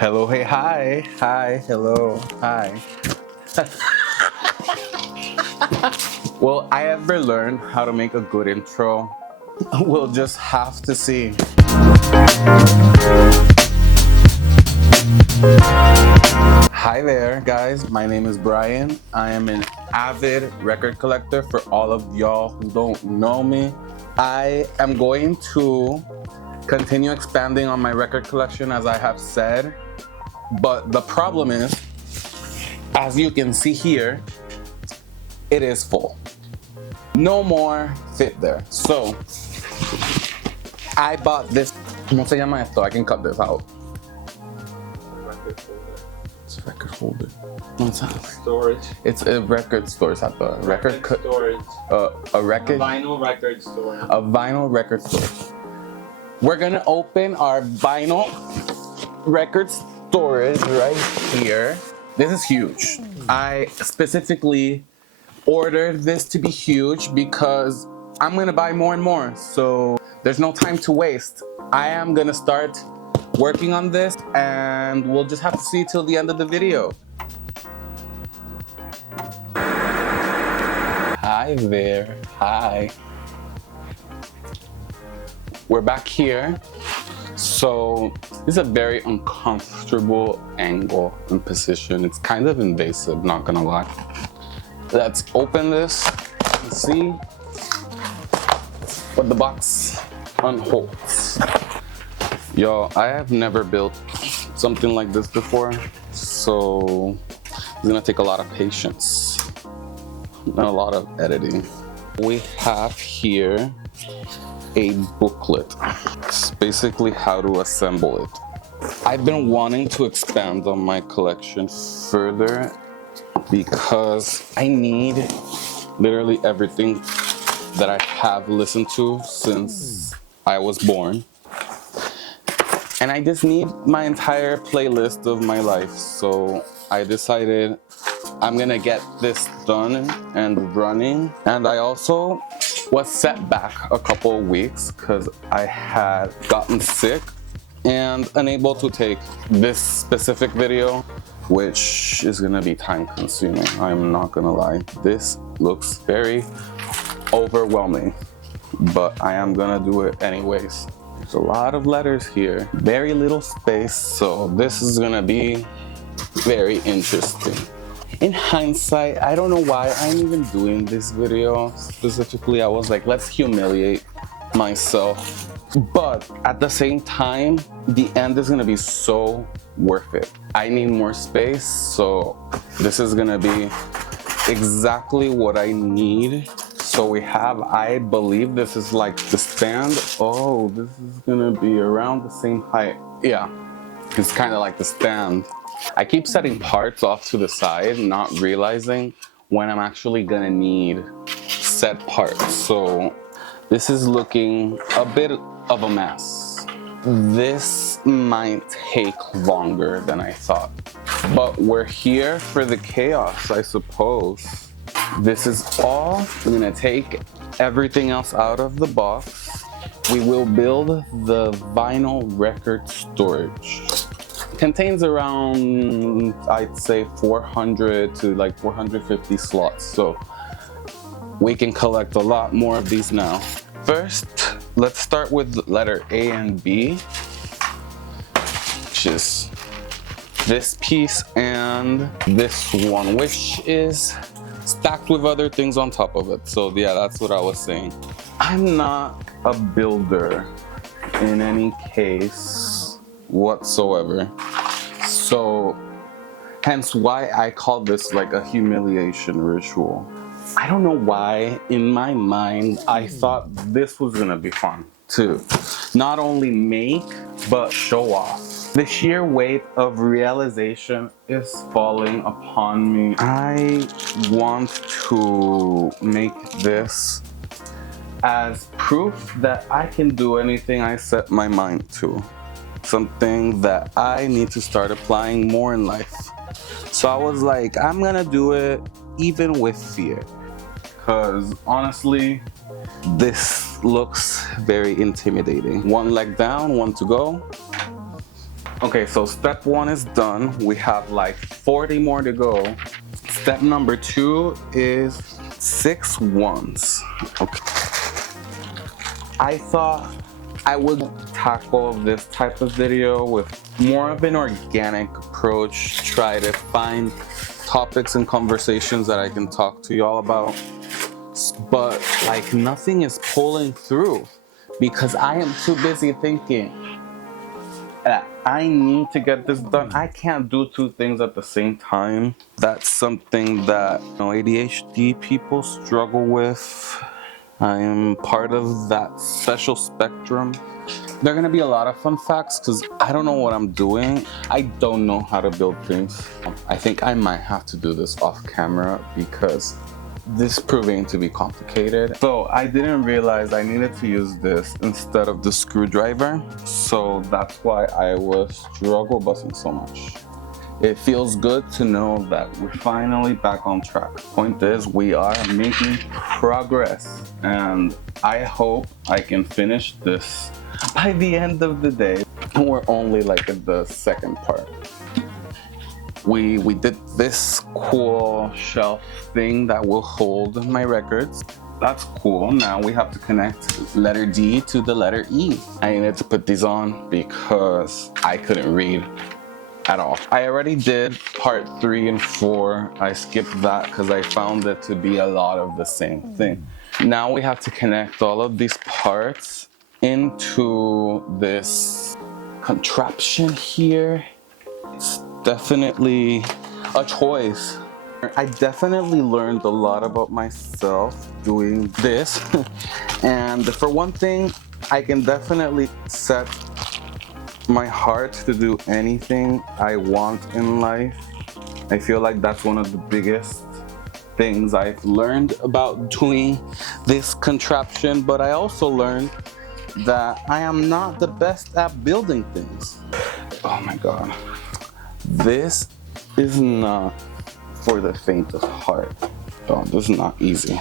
Hello, hey, hi, hi, hello, hi. Will I ever learn how to make a good intro? We'll just have to see. Hi there, guys. My name is Brian. I am an avid record collector. For all of y'all who don't know me, I am going to continue expanding on my record collection, as I have said. But the problem is, as you can see here, it is full. No more fit there. So I bought this. ¿Cómo se llama esto? I can cut this out. It's a record holder. What's that? Storage. It's a record storage at the record storage. A record. A vinyl record storage. A vinyl record storage. We're gonna open our vinyl record storage right here. This is huge. I specifically ordered this to be huge because I'm gonna buy more and more. So there's no time to waste. I am gonna start working on this and we'll just have to see till the end of the video. Hi there, hi. We're back here. So this is a very uncomfortable angle and position. It's kind of invasive, not gonna lie. Let's open this and see what the box unholds. Yo, I have never built something like this before, so it's gonna take a lot of patience and a lot of editing. We have here a booklet. It's basically how to assemble it. I've been wanting to expand on my collection further because I need literally everything that I have listened to since I was born. And I just need my entire playlist of my life. So I decided I'm gonna get this done and running. And I also was set back a couple of weeks because I had gotten sick and unable to take this specific video, which is gonna be time consuming. I'm not gonna lie. This looks very overwhelming, but I am gonna do it anyways. There's a lot of letters here, very little space, so this is gonna be very interesting. In hindsight, I don't know why I'm even doing this video specifically. I was like, let's humiliate myself. But at the same time, the end is gonna be so worth it. I need more space, so this is gonna be exactly what I need. So we have, I believe this is like the stand. Oh, this is gonna be around the same height. Yeah, it's kind of like the stand. I keep setting parts off to the side, not realizing when I'm actually gonna need set parts. So this is looking a bit of a mess. This might take longer than I thought, but we're here for the chaos, I suppose. This is all. I'm gonna take everything else out of the box. We will build the vinyl record storage. Contains around, I'd say 400 to like 450 slots, so we can collect a lot more of these now. First, let's start with letter A and B, which is this piece and this one, which is stacked with other things on top of it. So yeah, that's what I was saying. I'm not a builder in any case whatsoever, so hence why I call this like a humiliation ritual. I don't know why in my mind I thought this was gonna be fun to not only make but show off. The sheer weight of realization is falling upon me. I want to make this as proof that I can do anything I set my mind to. Something that I need to start applying more in life. So I was like, I'm gonna do it even with fear. Because honestly, this looks very intimidating. One leg down, one to go. Okay, so step 1 is done. We have like 40 more to go. Step number 2 is 6 ones. Okay. I thought I would tackle this type of video with more of an organic approach, try to find topics and conversations that I can talk to y'all about. But like nothing is pulling through because I am too busy thinking that I need to get this done. I can't do 2 things at the same time. That's something that ADHD people struggle with. I am part of that special spectrum. There are gonna be a lot of fun facts because I don't know what I'm doing. I don't know how to build things. I think I might have to do this off camera because this is proving to be complicated. So I didn't realize I needed to use this instead of the screwdriver. So that's why I was struggle busting so much. It feels good to know that we're finally back on track. Point is, we are making progress, and I hope I can finish this by the end of the day. And we're only like at the second part. We did this cool shelf thing that will hold my records. That's cool. Now we have to connect letter D to the letter E. I needed to put these on because I couldn't read at all. I already did part 3 and 4. I skipped that because I found it to be a lot of the same thing. Now we have to connect all of these parts into this contraption here. It's definitely a choice. I definitely learned a lot about myself doing this. And for one thing, I can definitely set my heart to do anything I want in life. I feel like that's one of the biggest things I've learned about doing this contraption, but I also learned that I am not the best at building things. Oh my God. This is not for the faint of heart. Oh, this is not easy.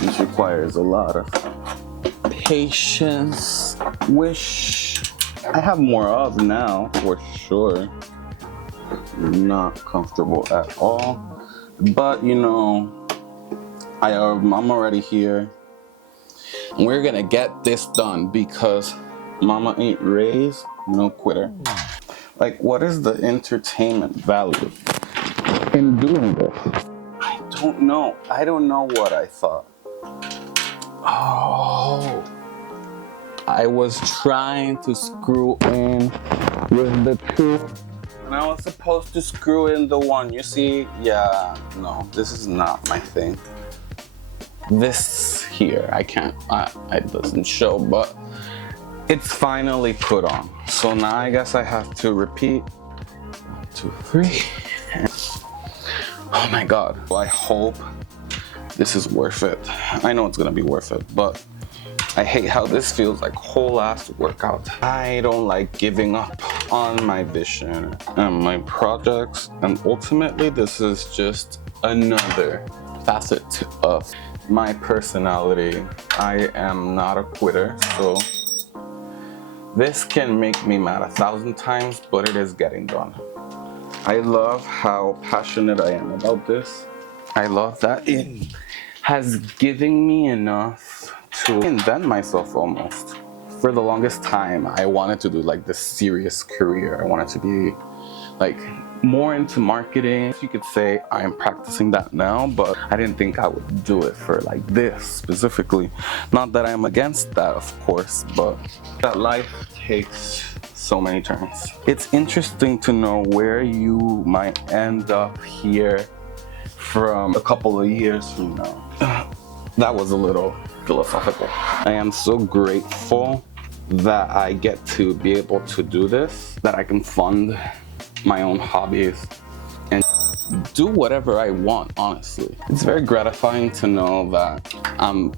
This requires a lot of patience, which I have more of now, for sure. Not comfortable at all. But I'm already here. We're gonna get this done because mama ain't raised no quitter. Like, what is the entertainment value in doing this? I don't know. I don't know what I thought. Oh, I was trying to screw in with the 2, and I was supposed to screw in the 1. You see? Yeah, no, this is not my thing. This here, I can't, it doesn't show, but it's finally put on. So now I guess I have to repeat 1, 2, 3. Oh my God. Well, I hope this is worth it. I know it's gonna be worth it, but I hate how this feels like whole ass workout. I don't like giving up on my vision and my projects, and ultimately this is just another facet of my personality. I am not a quitter, so this can make me mad 1,000 times, but it is getting done. I love how passionate I am about this. I love that it has given me enough to invent myself almost. For the longest time, I wanted to do like this serious career. I wanted to be like more into marketing. You could say I'm practicing that now, but I didn't think I would do it for like this specifically. Not that I'm against that, of course, but that life takes so many turns. It's interesting to know where you might end up here from a couple of years from now. That was a little philosophical. I am so grateful that I get to be able to do this, that I can fund my own hobbies and do whatever I want, honestly. It's very gratifying to know that I'm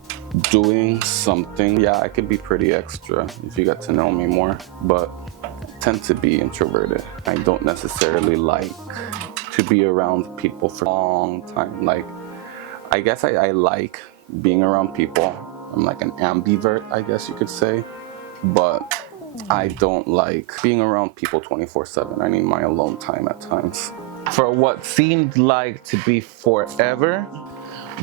doing something. Yeah, I could be pretty extra if you get to know me more, but I tend to be introverted. I don't necessarily like to be around people for a long time. Like, I guess I like being around people. I'm like an ambivert, I guess you could say. But I don't like being around people 24/7. I need my alone time at times. For what seemed like to be forever,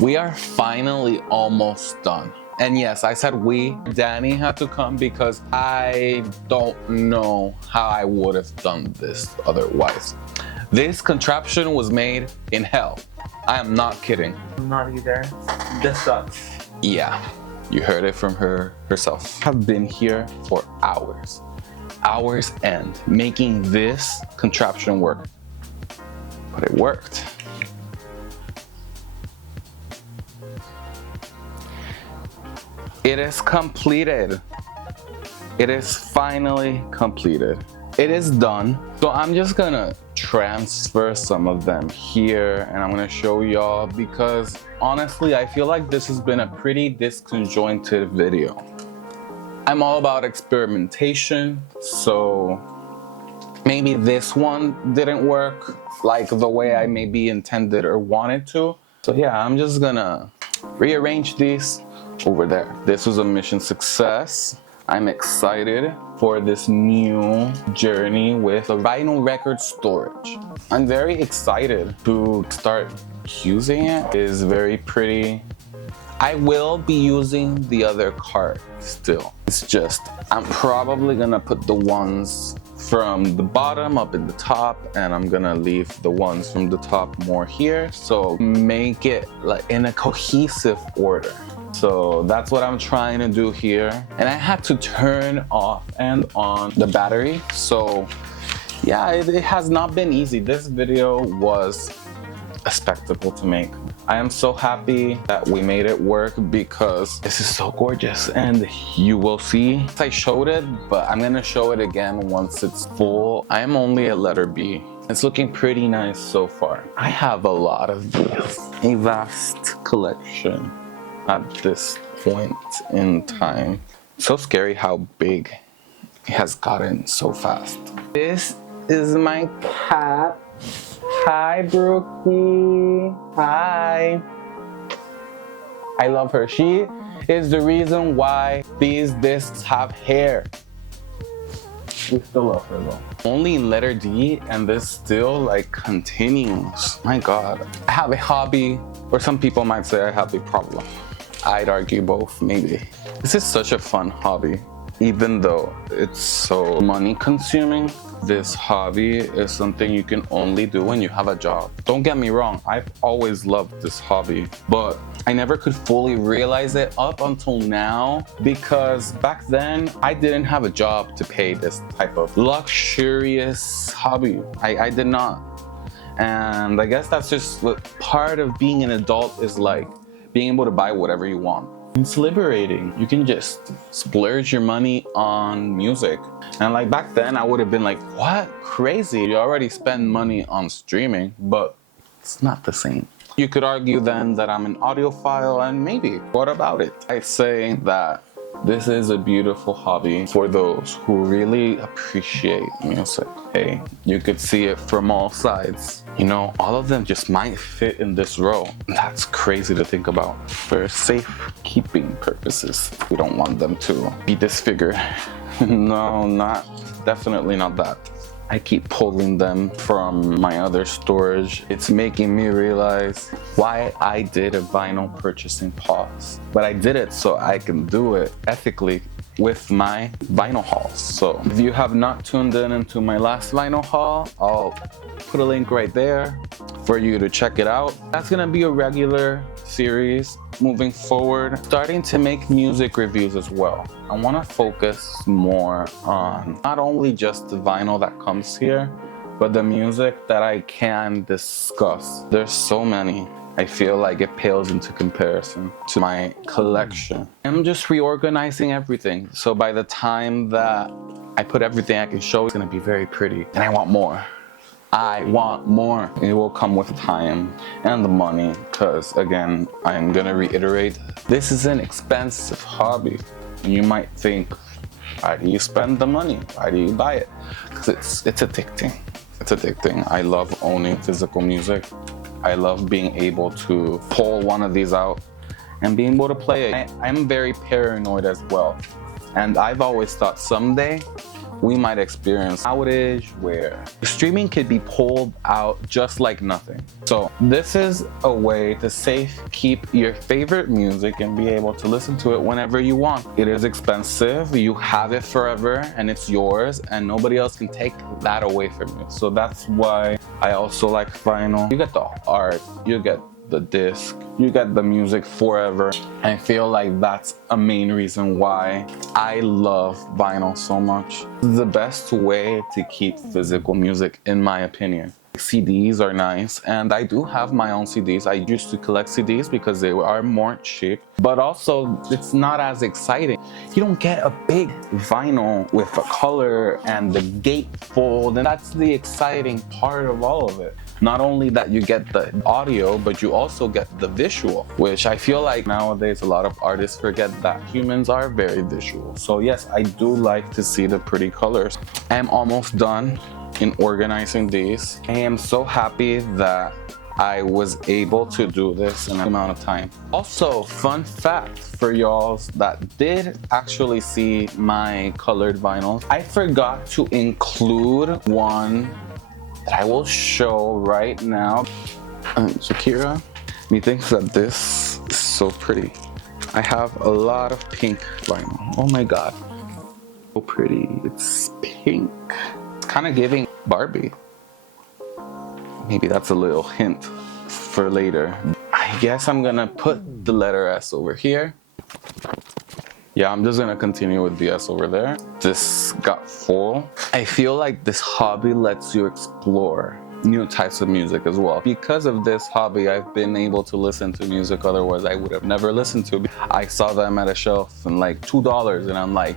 we are finally almost done. And yes, I said we. Danny had to come because I don't know how I would have done this otherwise. This contraption was made in hell. I am not kidding. I'm not either. This sucks. Yeah, you heard it from her herself. I've been here for hours end making this contraption work. But it worked. It is completed. It is finally completed. It is done. So I'm just gonna transfer some of them here and I'm gonna show y'all because honestly, I feel like this has been a pretty disconjointed video. I'm all about experimentation, so maybe this one didn't work like the way I maybe intended or wanted to. So yeah, I'm just gonna rearrange these over there. This was a mission success. I'm excited for this new journey with the vinyl record storage. I'm very excited to start using it. It is very pretty. I will be using the other card still. It's just, I'm probably gonna put the ones from the bottom up in the top and I'm gonna leave the ones from the top more here. So make it like in a cohesive order. So that's what I'm trying to do here. And I had to turn off and on the battery. So yeah, it has not been easy. This video was a spectacle to make. I am so happy that we made it work because this is so gorgeous and you will see. I showed it, but I'm gonna show it again once it's full. I am only at letter B. It's looking pretty nice so far. I have a lot of these, a vast collection at this point in time. So scary how big it has gotten so fast. This is my cat. Hi, Brookie. Hi. I love her. She is the reason why these discs have hair. We still love her though. Only in letter D and this still like continues. My God. I have a hobby, or some people might say I have a problem. I'd argue both, maybe. This is such a fun hobby. Even though it's so money consuming, this hobby is something you can only do when you have a job. Don't get me wrong, I've always loved this hobby, but I never could fully realize it up until now because back then I didn't have a job to pay this type of luxurious hobby. I did not. And I guess that's just what part of being an adult is like, being able to buy whatever you want. It's liberating. You can just splurge your money on music. And like back then I would have been like, what? Crazy. You already spend money on streaming, but it's not the same. You could argue then that I'm an audiophile and maybe, what about it? I say that this is a beautiful hobby for those who really appreciate music. Hey, you could see it from all sides. You know, all of them just might fit in this row. That's crazy to think about. For safekeeping purposes, we don't want them to be disfigured. No, definitely not that. I keep pulling them from my other storage. It's making me realize why I did a vinyl purchasing pause. But I did it so I can do it ethically with my vinyl hauls. So if you have not tuned in into my last vinyl haul, I'll put a link right there for you to check it out. That's gonna be a regular series moving forward, starting to make music reviews as well. I want to focus more on not only just the vinyl that comes here, but the music that I can discuss. There's so many. I feel like it pales into comparison to my collection. I'm just reorganizing everything. So by the time that I put everything I can show, it's gonna be very pretty. And I want more. I want more. It will come with time and the money, because again, I'm gonna reiterate, this is an expensive hobby. You might think, why do you spend the money? Why do you buy it? Because it's addicting. It's addicting. I love owning physical music. I love being able to pull one of these out and being able to play it. I'm very paranoid as well. And I've always thought someday we might experience outage where streaming could be pulled out just like nothing. So this is a way to keep your favorite music and be able to listen to it whenever you want. It is expensive, you have it forever and it's yours and nobody else can take that away from you. So that's why I also like vinyl. You get the art, you get the disc, you get the music forever. I feel like that's a main reason why I love vinyl so much. It's the best way to keep physical music, in my opinion. CDs are nice, and I do have my own CDs. I used to collect CDs because they are more cheap, but also it's not as exciting. You don't get a big vinyl with a color and the gatefold, and that's the exciting part of all of it. Not only that you get the audio, but you also get the visual, which I feel like nowadays a lot of artists forget that humans are very visual. So yes, I do like to see the pretty colors. I am almost done in organizing these. I am so happy that I was able to do this in an amount of time. Also, fun fact for y'all that did actually see my colored vinyls, I forgot to include one that I will show right now. Shakira, methinks that this is so pretty. I have a lot of pink vinyl. Oh my god, so pretty. It's pink. It's kind of giving Barbie. Maybe that's a little hint for later. I guess I'm gonna put the letter S over here. Yeah, I'm just gonna continue with the S over there. This got full. I feel like this hobby lets you explore new types of music as well. Because of this hobby, I've been able to listen to music otherwise I would have never listened to. I saw them at a shelf and like $2 and I'm like,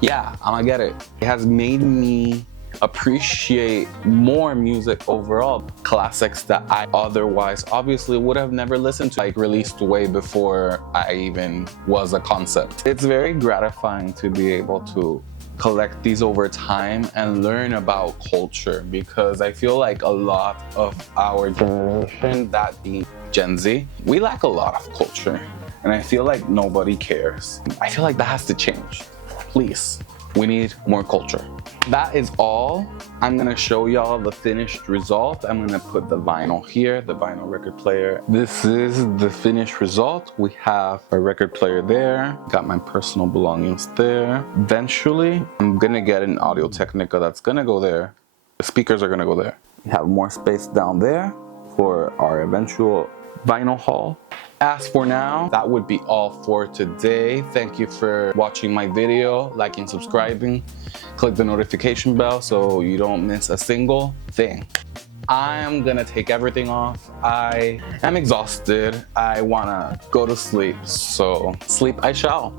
yeah, I'm gonna get it. It has made me appreciate more music overall. Classics that I otherwise obviously would have never listened to, like released way before I even was a concept. It's very gratifying to be able to collect these over time and learn about culture, because I feel like a lot of our generation, that being Gen Z, we lack a lot of culture and I feel like nobody cares. I feel like that has to change. Please, we need more culture. That is all. I'm gonna show y'all the finished result. I'm gonna put the vinyl here, the vinyl record player. This is the finished result. We have a record player there, got my personal belongings there. Eventually, I'm gonna get an Audio Technica that's gonna go there. The speakers are gonna go there. We have more space down there for our eventual vinyl haul. As for now, that would be all for today. Thank you for watching my video, liking, subscribing. Click the notification bell so you don't miss a single thing. I'm gonna take everything off. I am exhausted. I wanna go to sleep, so sleep I shall.